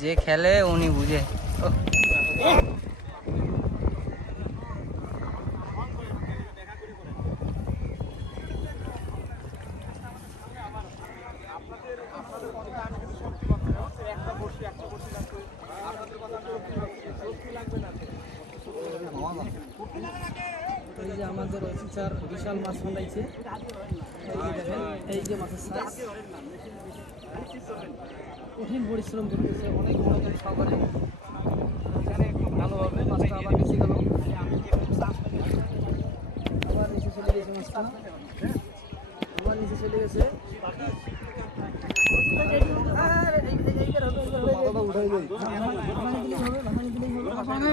যে খেলে উনি বুঝে এই যে আমাদের অফিসার বিশাল মাছ ফাটাইছে এই যে দেখেন, মাছের সাইজ কঠিন পরিশ্রম করতেছে অনেক মনোযোগ সহকারে ভালোভাবে মাছটা আবার নিচে গেল আবার নিচে চলে গেছে মাছটা আবার নিচে চলে গেছে হবে। দিলেই হবে, হবে।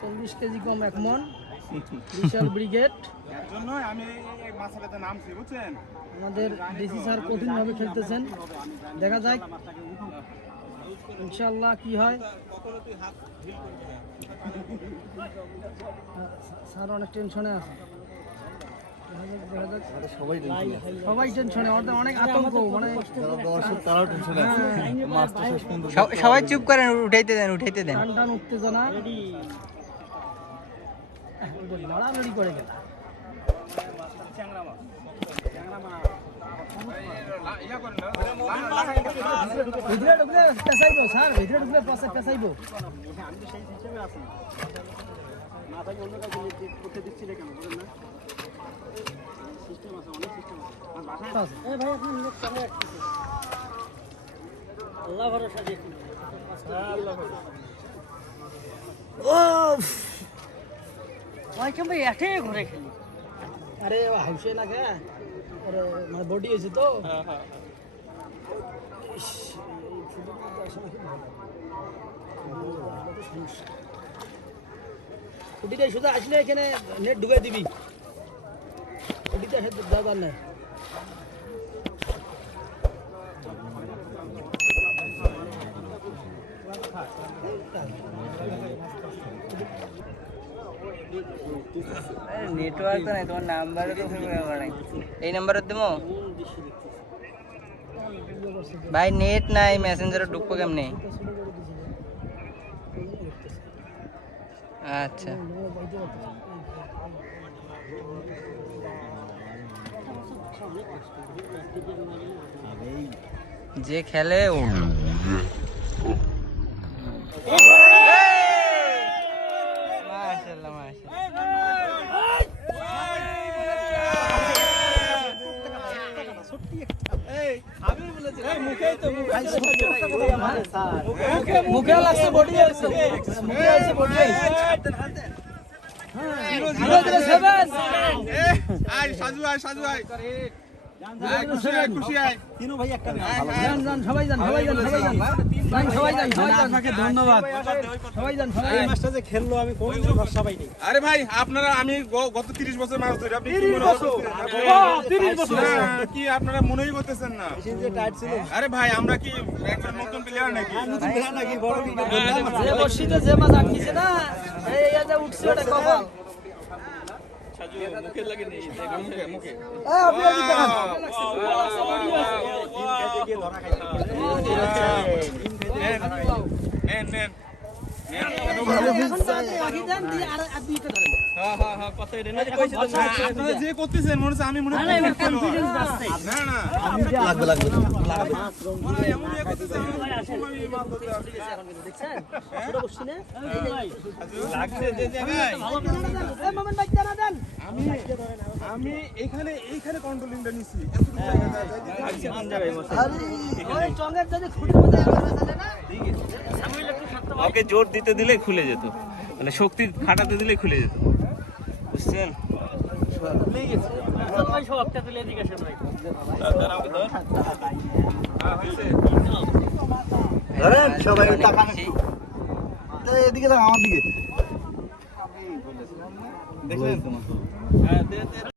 চল্লিশ কেজি কম এক মন বিশাল ব্রিগেড। আমাদের ডিসি স্যার কঠিনভাবে খেলতেছেন। দেখা যাক ইনশাল্লাহ কি হয়। স্যার অনেক টেনশনে আছে। সবাই টেনশনে অনেক আতঙ্ক মানে সব- সবাই চুপ করেন উঠাইতে দেন উঠাইতে দেন। টান উত্তেজনা। লড়ালড়ি করে গেল। ভিতরে ঢুকলে পেঁচাইবো স্যার ভিতরে ঢুকলে পাশে পেঁচাইবো। আরে ও হাউসে না কে আরে বডি হয়েছে তো ইস, এই ছুটির মধ্যে আসে নাকি ভালো। কত সমস্যা। ছুটিটাই শুধু আসলে এখানে নেট ঢুকাই দিবি ছুটিতে আসে যাবার নাই নেটওয়ার্ক তো নাই তোমার নাম্বারও তো ফোন করা নাই এই নাম্বারত দেবো ভাই নেট নাই মেসেঞ্জারে ঢুকবো কেমনে আচ্ছা যে খেলে ও। মুখে লাগছে বডি আছে মুখে সাজু আয় সাজু আয়। আরে ভাই আপনারা আমি গত 30 বছর মাছ ধরি আপনি কি আপনারা মনেই করতেছেন না? আরে ভাই আমরা কি একজন নতুন প্লেয়ার নাকি? যে বর্ষিতে যে মাছ আটকিছে না এই এই যে উঠছে ওটা মুখে মুখে এই আপনি এদিকে দেখান। নেন নেন আমি মনে হয় ইয়ে এখানে এইখানে কন্ট্রোলিংটা নিছি এতটুকু জায়গা যায়, যদি খুঁটির মধ্যে একবার বাঁধা যায় না? ওকে জোর দিতে দিলে খুলে যেত। মানে শক্তি খাটাতে দিলে খুলে যেত। বুঝছেন? এদিকে আমার দিকে। দেখলেন